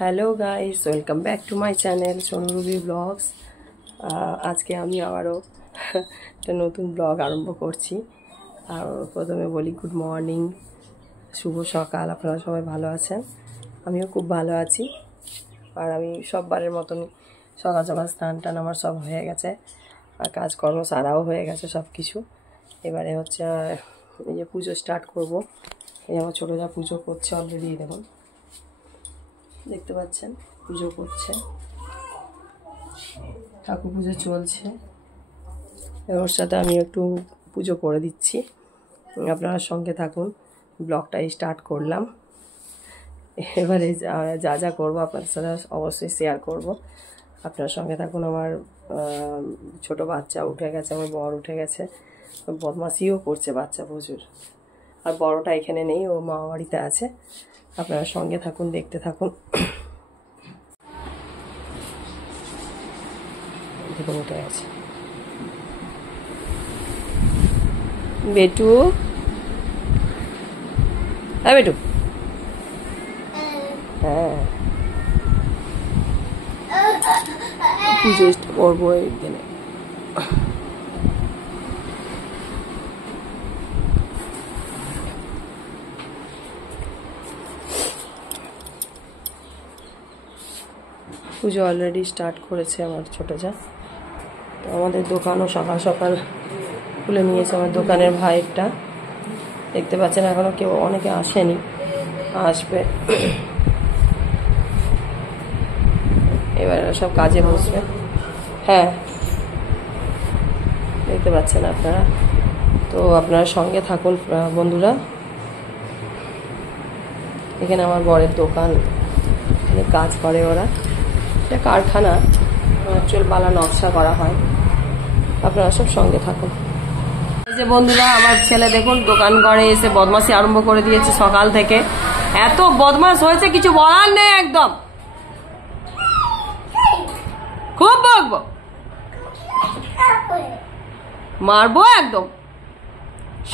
Hello guys, welcome back to my channel Sonu Ruby vlogs. আজকে আমি আবারও একটা নতুন ব্লগ আরম্ভ করছি। আর প্রথমে বলি গুড মর্নিং, শুভ সকাল। আপনারা সবাই ভালো আছেন? আমিও খুব ভালো আছি। আর আমি সববারের মতন সকাল সকাল স্নান টান আমার সব হয়ে গেছে, আর কাজকর্ম সারাও হয়ে গেছে সব কিছু। এবারে হচ্ছে এই যে পুজো স্টার্ট করব। এই আমার ছোটো যা পুজো করছে অলরেডি, দেখুন দেখতে পাচ্ছেন পুজো করছে, ঠাকুর পুজো চলছে। ওর সাথে আমি একটু পুজো করে দিচ্ছি। আপনারা সঙ্গে থাকুন, ব্লগটা স্টার্ট করলাম। এবারে যা যা করবো আপনার সাথে অবশ্যই শেয়ার করব। আপনার সঙ্গে থাকুন। আমার ছোট বাচ্চা উঠে গেছে, আমার বর উঠে গেছে, বদমাশিও করছে বাচ্চা প্রচুর। আর বড়টা এখানে নেই, ও মামা বাড়িতে আছে। আপনারা সঙ্গে থাকুন, দেখতে থাকুন। দেখুন উঠে গেছে বেটু। হ্যাঁ বেটু, হ্যাঁ পুজো করবো এইখানে। পুজো অলরেডি স্টার্ট করেছে আমার ছোটো যা। তো আমাদের দোকানও সকাল সকাল খুলে নিয়েছে, আমার দোকানের ভাইয়েরটা। দেখতে পাচ্ছেন এখনও কেউ অনেকে আসেনি, আসবে। এবার সব কাজে বসবে। হ্যাঁ দেখতে পাচ্ছেন আপনারা। তো আপনারা সঙ্গে থাকুন বন্ধুরা। এখানে আমার বরের দোকান, এখানে কাজ করে ওরা। এটা কারখানা, অ্যাকচুয়াল বালা নকশা করা হয়। আপনারা সব সঙ্গে থাকুন। এই যে বন্ধুরা, আমার ছেলে দেখুন দোকান ঘরে এসে বদমাশি আরম্ভ করে দিয়েছে সকাল থেকে। এত বদমাশ হয়েছে কিছু বলার নেই, একদম খুব বকবো, মারবো একদম।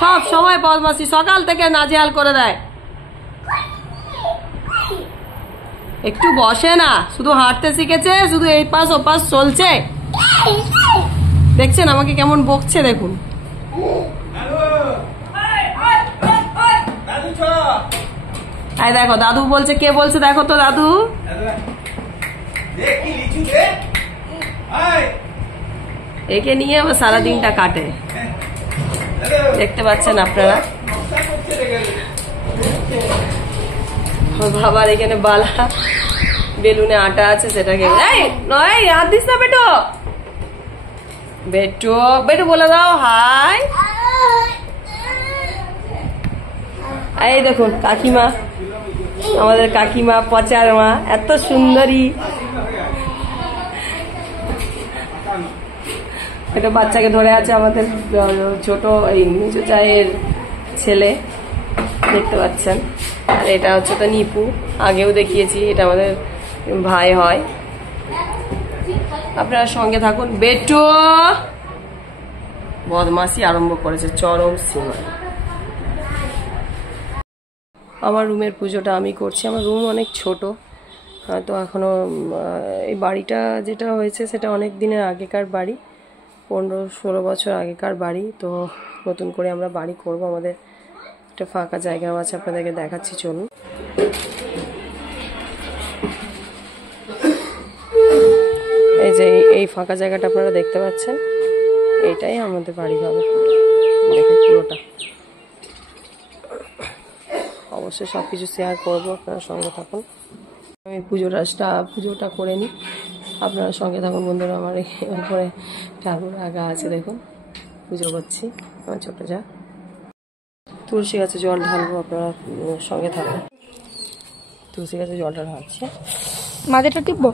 সব সময় বদমাশি, সকাল থেকে নাজেহাল করে দেয়। একটু বসে না, শুধু হাঁটতে শিখেছে, শুধু এই পাশ ও পাশ চলছে। দেখছেন আমাকে কেমন বকছে, দেখুন। এই দেখো দাদু বলছে, কে বলছে দেখো তো দাদু। একে নিয়ে আমার সারাদিনটা কাটে, দেখতে পাচ্ছেন আপনারা। বাবার এখানে বালা বেলুনে আটা আছে, সেটাকে নয় হাত দিস না বেটো। বেটো বেটো বলে দাও হাই। এই দেখুন কাকিমা, আমাদের কাকিমা পচার মা, এত সুন্দরী। একটা বাচ্চাকে ধরে আছে আমাদের ছোট এই নিচু চায়ের ছেলে, দেখতে পাচ্ছেন। আর এটা হচ্ছে তো নিপু, আগেও দেখিয়েছি, এটা আমাদের ভাই হয়। আপনারা সঙ্গে থাকুন। বেটু বদমাশি আরম্ভ করেছে চরম সীমায়। আমার রুমের পুজোটা আমি করছি। আমার রুম অনেক ছোট, তো এখনো এই বাড়িটা যেটা হয়েছে সেটা অনেক দিনের আগেকার বাড়ি, 15-16 বছর আগেকার বাড়ি। তো নতুন করে আমরা বাড়ি করব, আমাদের একটা ফাঁকা জায়গাও আছে, আপনাদেরকে দেখাচ্ছি চলুন। এই যে এই ফাঁকা জায়গাটা আপনারা দেখতে পাচ্ছেন, এইটাই আমাদের বাড়ি হবে। দেখুন পুরোটা, অবশ্যই সব কিছু শেয়ার করবো, আপনারা সঙ্গে থাকুন। আমি পুজোটা করে নিই, আপনারা সঙ্গে থাকুন বন্ধুরা। আমার উপরে ঠাকুর আগা আছে, দেখুন পুজো করছি। আমার ছোটো যা তুলসী গাছে জল ঢালবো, আপনারা সঙ্গে থাকুন। তুলসী গাছে জলটা ঢালছি। মাঝেটা টিপবো,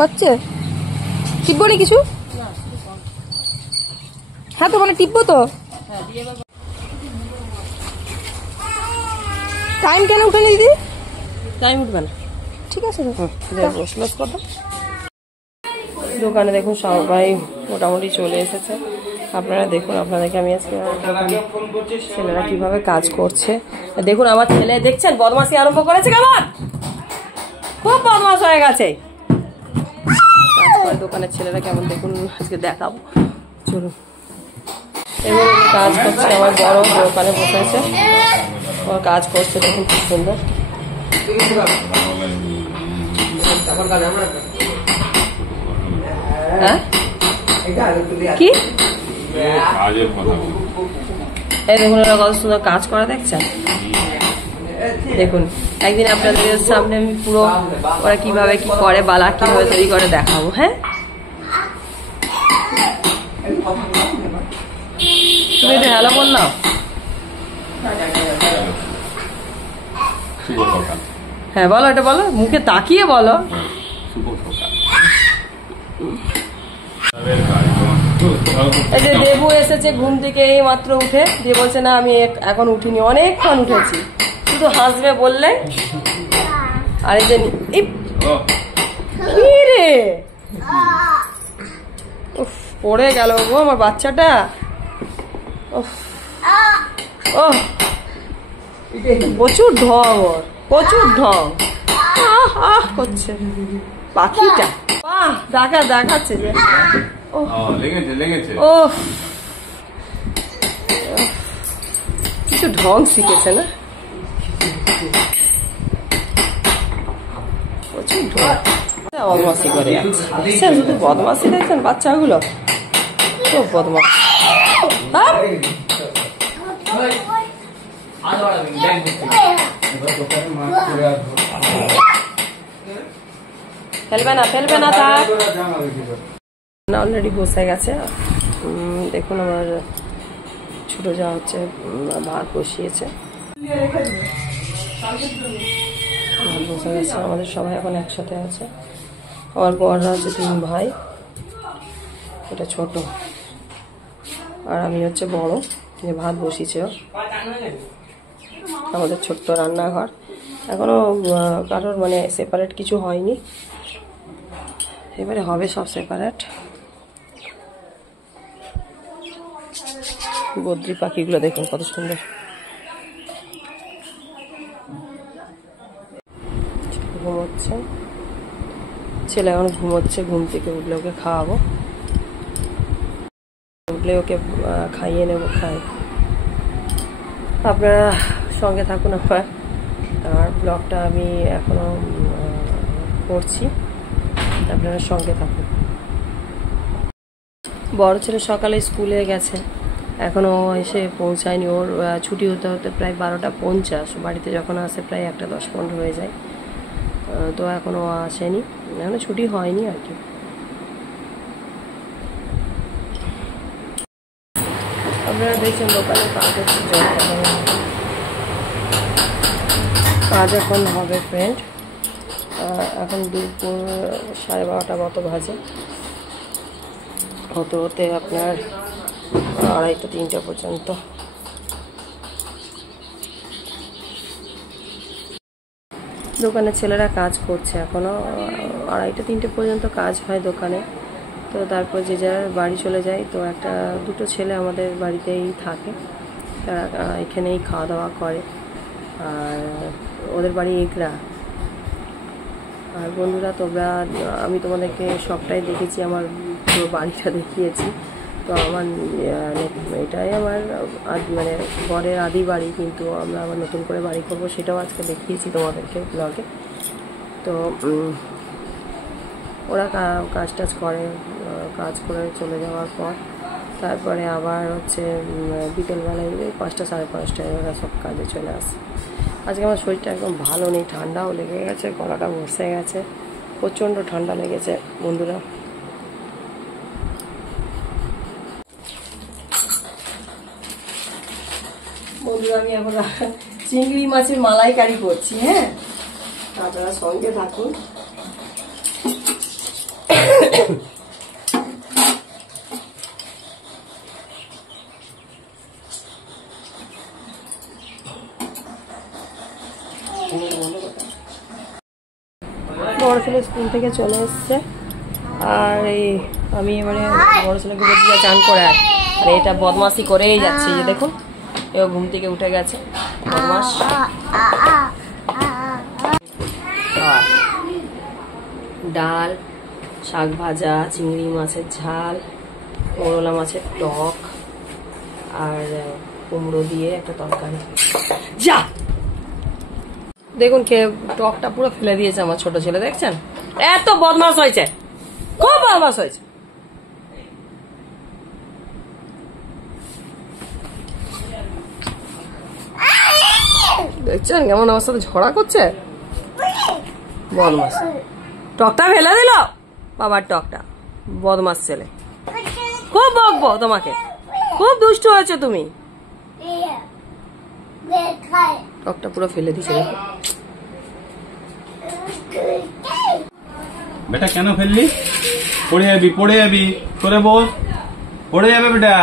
হচ্ছে টিপবো না কিছু। হ্যাঁ তো মানে টিপবো তো। টাইম কেন উঠেনি দিদি? টাইম উঠবে না, ঠিক আছে বসলো কথা। দোকানে দেখুন সবাই মোটামুটি চলে এসেছে। আপনারা দেখুন, আপনাদেরকে আমি আজকে ছেলেরা কিভাবে কাজ করছে দেখুন। আমার ছেলে দেখছেন বদমাশি আরম্ভ করেছে কেমন। বদমাস হয়ে গেছে। কাজ করে দোকানের ছেলেরা কেমন দেখুন, আজকে দেখাবো। চলুন, এগুলো কাজ করছে। আমার বড় দোকানে বসেছে, ওর কাজ করছে, দেখুন খুব সুন্দর। হ্যাঁ কি এই দেখুন, ওরা কত সুন্দর কাজ করে দেখছেন। দেখুন একদিন আপনাদের সামনে আমি পুরো ওরা কিভাবে কি করে, বালা কিভাবে তৈরি করে দেখাবো। হ্যাঁ, তুমি এটা হ্যালো বললাম। হ্যাঁ বলো, এটা বলো, মুখে তাকিয়ে বলো। এই যে দেবু এসেছে ঘুম থেকে এই মাত্র উঠে, দিয়ে বলছে না আমি এখন উঠিনি, অনেকক্ষণ উঠেছি, শুধু হাসবে বললে। আর এই যে রে পড়ে গেল গো আমার বাচ্চাটা। প্রচুর ঢং, ওর প্রচুর ঢং, আহ করছে পাখিটা। বাহ দেখাচ্ছে যে ও কিছু ঢং শিখেছে না, প্রচুর ঢং। বদমাসি করে যাচ্ছে, শুধু বদমাসি দেখছেন বাচ্চাগুলো, খুব বদমাস। ফেলবে না থাক, অলরেডি বসে গেছে। দেখুন আমার ছোট যা হচ্ছে ভাত বসিয়েছে, বসে গেছে। আমাদের সবাই এখন একসাথে আছে। আমার বড়রা আছে 3 ভাই, এটা ছোট, আর আমি হচ্ছে বড়। যে ভাত বসিয়েছে আমাদের ছোট্ট রান্নাঘর, এখনো কারোর মানে সেপারেট কিছু হয়নি, এবারে হবে সব সেপারেট। বদ্রি পাখিগুলো দেখুন কত সুন্দর। ঘুমোচ্ছে ছেলে, এখন ঘুমোচ্ছে, ঘুম থেকে উঠলে ওকে খাওয়াবো, উঠলে ওকে খাইয়ে নেবো। আপনারা সঙ্গে থাকুন, আমার ব্লগটা আমি এখনো করছি, আপনারা সঙ্গে থাকুন। বড় ছেলে সকালে স্কুলে গেছে, এখনো এসে পৌঁছায়নি। ওর ছুটি হতে হতে প্রায় 12টা 50, বাড়িতে যখন আসে প্রায় 1টা 10-15 হয়ে যায়। তো এখনো আসেনি, এখনো ছুটি হয়নি আর কি। আপনারা দেখছেন দোকানে কাজ হচ্ছে, কাজ এখন হবে ফ্রেন্ড। এখন দুপুর 12:30 মতো বাজে, হতে হতে আপনার 2:30-3টা পর্যন্ত। দোকানের ছেলেরা কাজ করছে, এখনো 2:30-3টে পর্যন্ত কাজ হয় দোকানে। তো তারপর যে যার বাড়ি চলে যায়। তো 1-2টো ছেলে আমাদের বাড়িতেই থাকে, তারা এখানেই খাওয়া দাওয়া করে। আর ওদের বাড়ি এগরা। আর বন্ধুরা, তোমরা আমি তোমাদেরকে সবটাই দেখেছি, আমার পুরো বাড়িটা দেখিয়েছি। তো আমার এটাই আমার মানে বরের আদি বাড়ি, কিন্তু আমরা আবার নতুন করে বাড়ি করবো, সেটাও আজকে দেখিয়েছি তোমাদেরকে ব্লগে। তো ওরা কাজ টাজ করে, কাজ করে চলে যাওয়ার পর তারপরে আবার হচ্ছে বিকেলবেলায় 5টা 5:30টায় ওরা সব কাজে চলে আসে। আজকে আমার শরীরটা একদম ভালো নেই, ঠান্ডাও লেগে গেছে, গলাটা বসে গেছে, প্রচণ্ড ঠান্ডা লেগেছে বন্ধুরা। আমি এখন চিংড়ি মাছের মালাইকারি করছি। হ্যাঁ, আপনারা সঙ্গে থাকুন। বড় ছেলে স্কুল থেকে চলে এসছে, আর এই আমি এবারে বড় ছেলেকে বলছি চান করে আর এটা বদমাসি করেই যাচ্ছে। যে দেখুন, এও ঘুম থেকে উঠে গেছে, বদমাস। ডাল, শাক ভাজা, চিংড়ি মাছের ঝাল, করলা মাছের টক আর কুমড়ো দিয়ে একটা তরকারি। যা দেখুন খেয়ে টকটা পুরো ফেলে দিয়েছে আমার ছোট ছেলে, দেখছেন? এত বদমাশ হয়েছে, খুব বদমাশ হয়েছে। দেখছেন কেমন আমার সাথে ঝগড়া করছে, বদমাস। টকটা ফেলে দিল, বাবার টকটা। বদমাস ছেলে, খুব বকবো তোমাকে, খুব দুষ্টু হয়েছে তুমি। টকটা পুরো ফেলে দিছে। বেটা কেন ফেললি? পড়ে যাবি, পড়ে যাবি, সরে বস, পড়ে যাবে বেটা।